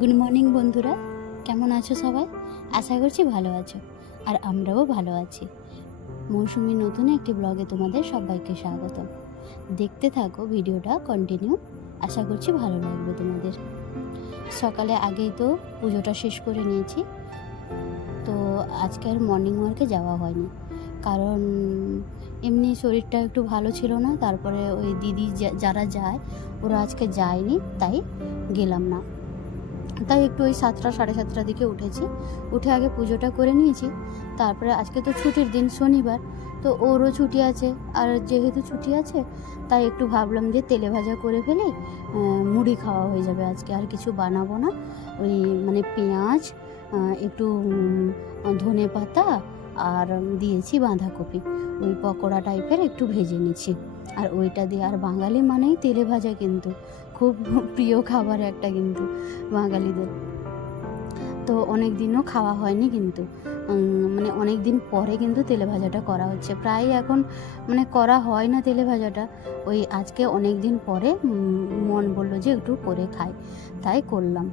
Good morning বন্ধুরা, কেমন আছো সবাই? আশা করছি ভালো আছো, আর আমরাও ভালো আছি। মৌসুমি নতুন একটি ব্লগে তোমাদের সবাইকে স্বাগত। দেখতে থাকো ভিডিওটা কন্টিনিউ, আশা করছি ভালো লাগবে তোমাদের। সকালে আগেই তো পুজোটা শেষ করে নিয়েছি, তো আজকে আর মর্নিং ওয়ার্কে যাওয়া হয়নি, কারণ এমনি শরীরটা একটু ভালো ছিল না। তারপরে ওই দিদি যারা যায় ওরা আজকে যায়নি, তাই গেলাম না। তাই একটু ওই 7টা সাড়ে 7টার দিকে উঠেছি, উঠে আগে পুজোটা করে নিয়েছি। তারপরে আজকে তো ছুটির দিন, শনিবার, তো ওরও ছুটি আছে, আর যেহেতু ছুটি আছে তাই একটু ভাবলাম যে তেলে ভাজা করে ফেলে মুড়ি খাওয়া হয়ে যাবে আজকে, আর কিছু বানাবো না। ওই মানে পেঁয়াজ, একটু ধনে পাতা আর দিয়েছি বাঁধাকপি, ওই পকোড়া টাইপের একটু ভেজে নিচ্ছি, আর ওইটা দিয়ে। আর বাঙালি মানেই তেলে ভাজা, কিন্তু খুব প্রিয় খাবার একটা কিন্তু বাঙালিদের। তো অনেক দিনও খাওয়া হয়নি, কিন্তু মানে অনেক দিন পরে কিন্তু তেলে ভাজাটা করা হচ্ছে। প্রায় এখন মানে করা হয় না তেলে ভাজাটা, ওই আজকে অনেক দিন পরে মন বললো যে একটু করে খাই, তাই করলাম।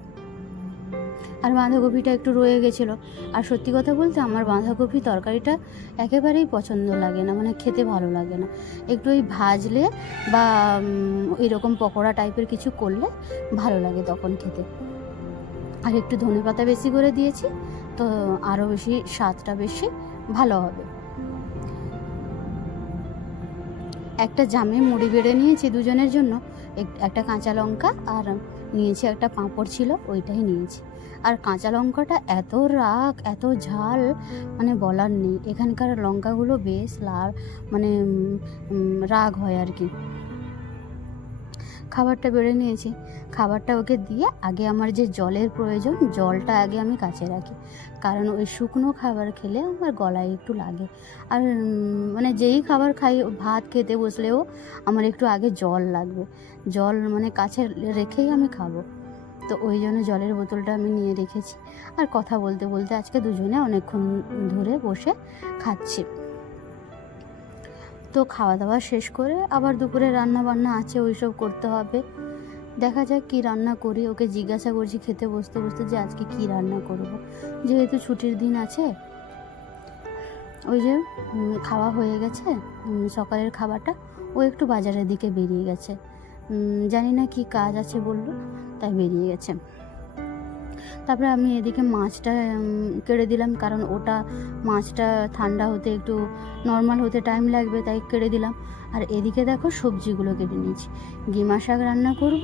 আর বাঁধাকপিটা একটু রয়ে গেছিলো। আর সত্যি কথা বলতে আমার বাঁধাকপি তরকারিটা একেবারেই পছন্দ লাগে না, মানে খেতে ভালো লাগে না। একটু ওই ভাজলে বা এরকম পকোড়া টাইপের কিছু করলে ভালো লাগে তখন খেতে। আর একটু ধনেপাতা বেশি করে দিয়েছি, তো আরও বেশি স্বাদটা বেশি ভালো হবে। একটা জামে মুড়ি বেড়ে নিয়েছি দুজনের জন্য, একটা কাঁচা লঙ্কা, আর নিয়েছি একটা পাঁপড় ছিল, ওইটাই নিয়েছি। আর কাঁচা লঙ্কাটা এত রাগ, এত ঝাল, মানে বলার নেই। এখানকার লঙ্কাগুলো বেশ লাল, মানে রাগ হয় আর কি। খাবারটা বেড়ে নিয়েছি, খাবারটা ওকে দিয়ে আগে আমার যে জলের প্রয়োজন, জলটা আগে আমি কাছে রাখি, কারণ ওই শুকনো খাবার খেলে আমার গলায় একটু লাগে। আর মানে যেই খাবার খাই, ভাত খেতে বসলেও আমার একটু আগে জল লাগবে, জল মানে কাছে রেখেই আমি খাবো। তো ওই জন্য জলের বোতলটা আমি নিয়ে রেখেছি। আর কথা বলতে বলতে আজকে দুজনে অনেকক্ষণ ধরে বসে খাচ্ছি। তো খাওয়া দাওয়া শেষ করে আবার দুপুরে রান্না বান্না আছে, ওইসব করতে হবে। দেখা যাক কী রান্না করি। ওকে জিজ্ঞাসা করছি খেতে বসতে বসতে যে আজকে কী রান্না করব, যেহেতু ছুটির দিন আছে। ওই যে খাওয়া হয়ে গেছে সকালের খাবারটা, ও একটু বাজারের দিকে বেরিয়ে গেছে, জানি না কি কাজ আছে বললো, তাই বেরিয়ে গেছে। তারপরে আমি এদিকে মাছটা কেড়ে দিলাম, কারণ ওটা মাছটা ঠান্ডা হতে একটু নর্মাল হতে টাইম লাগবে, তাই কেড়ে দিলাম। আর এদিকে দেখো সবজিগুলো কেটে নিয়েছি, গিমা শাক রান্না করব।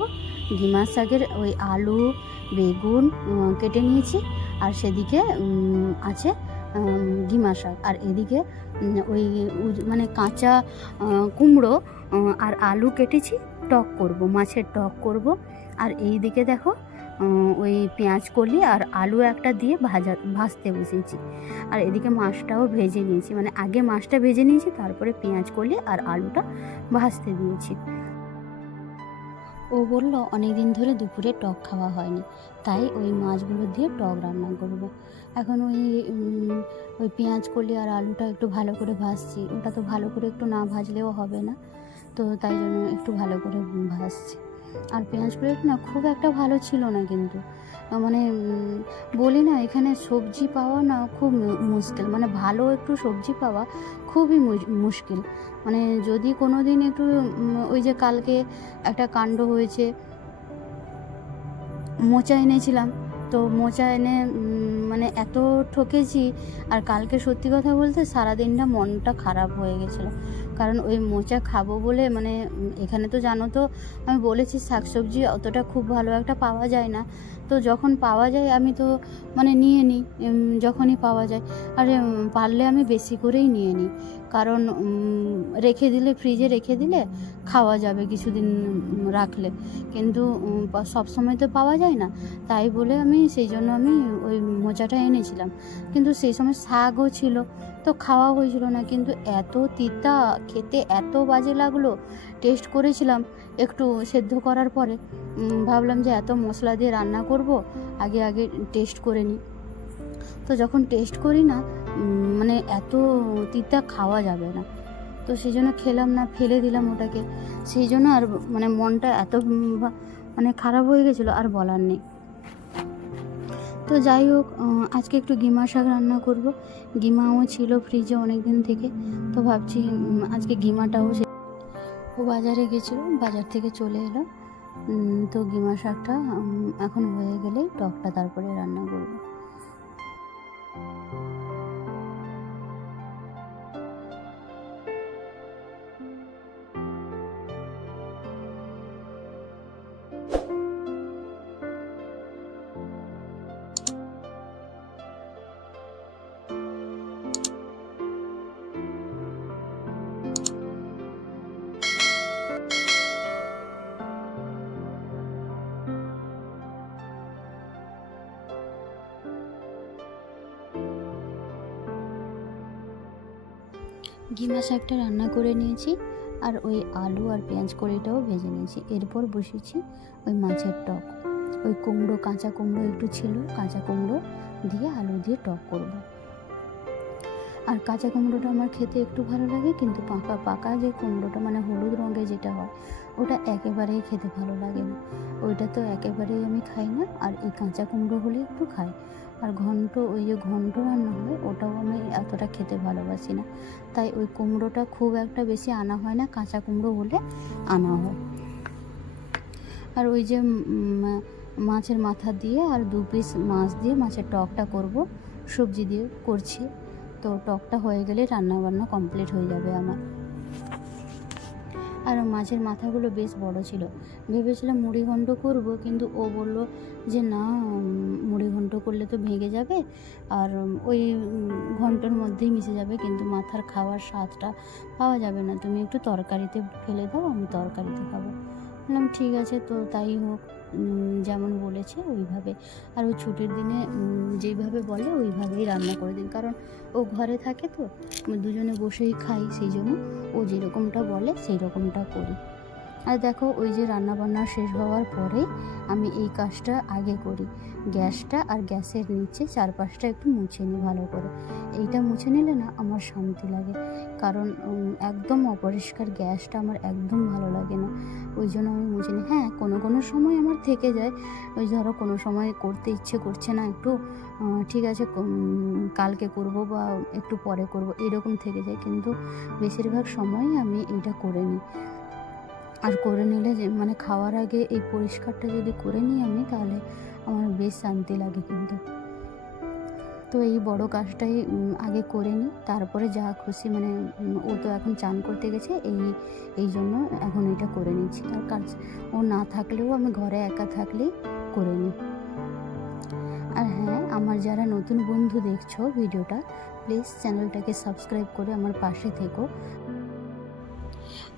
গিমা শাকের ওই আলু বেগুন কেটে নিয়েছি, আর সেদিকে আছে গিমা শাক। আর এদিকে ওই মানে কাঁচা কুমড়ো আর আলু কেটেছি, টক করব, মাছের টক করব। আর এই দিকে দেখো ওই পেঁয়াজ কলি আর আলু একটা দিয়ে ভাজতে বসিয়েছি। আর এদিকে মাছটাও ভেজে নিয়েছি, মানে আগে মাছটা ভেজে নিয়েছি, তারপরে পেঁয়াজ কলি আর আলুটা ভাজতে দিয়েছি। ও বলল অনেক দিন ধরে দুপুরে টক খাওয়া হয়নি, তাই ওই মাছগুলো দিয়ে টক রান্না করবে। এখন ওই পেঁয়াজ কলি আর আলুটা একটু ভালো করে ভাজছি, ওটা তো ভালো করে একটু না ভাজলেও হবে না, তো তাই জন্য একটু ভালো করে ভাজছি। আর পেঁয়াজগুলো না খুব একটা ভালো ছিল না, কিন্তু মানে বলি না, এখানে সবজি পাওয়া না খুব মুশকিল, মানে ভালো একটু সবজি পাওয়া খুবই মুশকিল। মানে যদি কোনো দিন একটু ওই যে কালকে একটা কাণ্ড হয়েছে, মোচা এনেছিলাম, তো মোচা এনে মানে এত ঠকেছি। আর কালকে সত্যি কথা বলতে সারাদিনটা মনটা খারাপ হয়ে গেছিলো, কারণ ওই মোচা খাবো বলে, মানে এখানে তো জানো তো আমি বলেছি শাকসবজি অতটা খুব ভালো একটা পাওয়া যায় না, তো যখন পাওয়া যায় আমি তো মানে নিয়ে নিই, যখনই পাওয়া যায়। আর পারলে আমি বেশি করেই নিয়ে নিই, কারণ রেখে দিলে, ফ্রিজে রেখে দিলে খাওয়া যাবে কিছুদিন রাখলে, কিন্তু সব সময় তো পাওয়া যায় না। তাই বলে আমি সেই জন্য আমি ওই মোচাটা এনেছিলাম, কিন্তু সেই সময় শাকও ছিল, তো খাওয়া হয়েছিল না। কিন্তু এত তিতা, খেতে এত বাজে লাগলো। টেস্ট করেছিলাম একটু সেদ্ধ করার পরে, ভাবলাম যে এত মশলা দিয়ে রান্না করব, আগে টেস্ট করে নিই। তো যখন টেস্ট করি না, মানে এত তিতা খাওয়া যাবে না, তো সেই জন্য খেলাম না, ফেলে দিলাম ওটাকে। সেই জন্য আর মানে মনটা এত মানে খারাপ হয়ে গেছিলো, আর বলার নেই। তো যাই হোক, আজকে একটু গিমা শাক রান্না করব। গিমাও ছিল ফ্রিজে অনেক দিন থেকে, তো ভাবছি আজকে গিমাটাও ও বাজারে গেছিলো, বাজার থেকে চলে এলো। তো গিমা শাকটা এখন হয়ে গেলেই টকটা তারপরে রান্না করব। গিমা শাকটা রান্না করে নিয়েছি, আর ওই আলু আর পেঁয়াজ কড়িটাও ভেজে নিয়েছি। এরপর বসেছি ওই মাছের টক। ওই কুমড়ো, কাঁচা কুমড়ো একটু ছিল, কাঁচা কুমড়ো দিয়ে আলু দিয়ে টক করব। আর কাঁচা কুমড়োটা আমার খেতে একটু ভালো লাগে, কিন্তু পাকা পাকা যে কুমড়োটা মানে হলুদ রঙের যেটা হয়, ওটা একেবারেই খেতে ভালো লাগে না। ওইটা তো একেবারেই আমি খাই না। আর এই কাঁচা কুমড়ো হলে একটু খাই। আর ওই যে ঘন্ট রান্না হয়, ওটাও আমি এতটা খেতে ভালোবাসি না। তাই ওই কুমড়োটা খুব একটা বেশি আনা হয় না, কাঁচা কুমড়ো হলে আনা হয়। আর ওই যে মাছের মাথা দিয়ে আর 2 পিস মাছ দিয়ে মাছের টকটা করব, সবজি দিয়ে করছি। তো টকটা হয়ে গেলে রান্নাবান্না কমপ্লিট হয়ে যাবে আমার। আর মাছের মাথাগুলো বেশ বড় ছিল। ভেবেছিলাম মুড়ি ঘন্ট করব, কিন্তু ও বলল যে না, মুড়ি ঘন্ট করলে তো ভেঙে যাবে, আর ওই ঘন্টর মধ্যেই মিশে যাবে, কিন্তু মাথার খাওয়ার স্বাদটা পাওয়া যাবে না। তুমি একটু তরকারিতে ফেলে দাও, আমি তরকারিতে খাবো। বললাম ঠিক আছে, তো তাই হোক, যেমন বলেছে ওইভাবে। আর ও ছুটির দিনে যেইভাবে বলে ওইভাবেই রান্না করে দিন, কারণ ও ঘরে থাকে তো, দুজনে বসেই খাই, সেই জন্য ও যেরকমটা বলে সেই রকমটা করি। আর দেখো, ওই যে রান্নাবান্না শেষ হওয়ার পরে আমি এই কাজটা আগে করি। গ্যাসটা আর গ্যাসের নিচে চারপাশটা একটু মুছে নিই ভালো করে। এইটা মুছে নিলে না আমার শান্তি লাগে, কারণ একদম অপরিষ্কার গ্যাসটা আমার একদম ভালো লাগে না। ওই জন্য আমি মুছে নিই। হ্যাঁ, কোনো সময় আমার থেকে যায়, ওই ধরো কোনো সময় করতে ইচ্ছে করছে না একটু, ঠিক আছে কালকে করব বা একটু পরে করব, এরকম থেকে যায়। কিন্তু বেশিরভাগ সময়ই আমি এইটা করে নিই। আর করে নিলে যে মানে খাওয়ার আগে এই পরিষ্কারটা যদি করে নিই আমি, তাহলে আমার বেশ শান্তি লাগে কিন্তু। তো এই বড় কাজটাই আগে করে নিই, তারপরে যা খুশি মানে ও তো এখন চান করতে গেছে, এই জন্য এখন এটা করে নিচ্ছি। আর কাজ ও না থাকলেও আমি ঘরে একা থাকলেই করে নিই। আর হ্যাঁ, আমার যারা নতুন বন্ধু দেখছো ভিডিওটা, প্লিজ চ্যানেলটাকে সাবস্ক্রাইব করে আমার পাশে থেকো।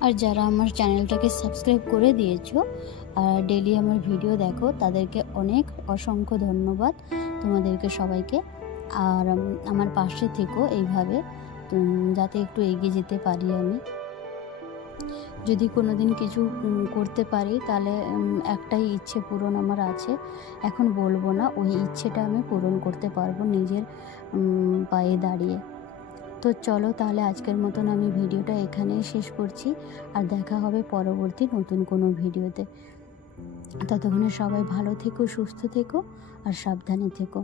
আর যারা আমার চ্যানেলটাকে সাবস্ক্রাইব করে দিয়েছো আর ডেলি আমার ভিডিও দেখো, তাদেরকে অনেক অসংখ্য ধন্যবাদ তোমাদেরকে সবাইকে। আর আমার পাশে থেকো এইভাবে, যাতে একটু এগিয়ে যেতে পারি আমি। যদি কোনো দিন কিছু করতে পারি, তাহলে একটাই ইচ্ছে পূরণ আমার আছে, এখন বলবো না, ওই ইচ্ছেটা আমি পূরণ করতে পারবো নিজের পায়ে দাঁড়িয়ে। তো চলো তাহলে আজকের মতন আমি ভিডিওটা এখানেই শেষ করছি, আর দেখা হবে পরবর্তী নতুন কোনো ভিডিওতে। ততক্ষণে সবাই ভালো থেকো, সুস্থ থেকো আর সাবধানে থেকো।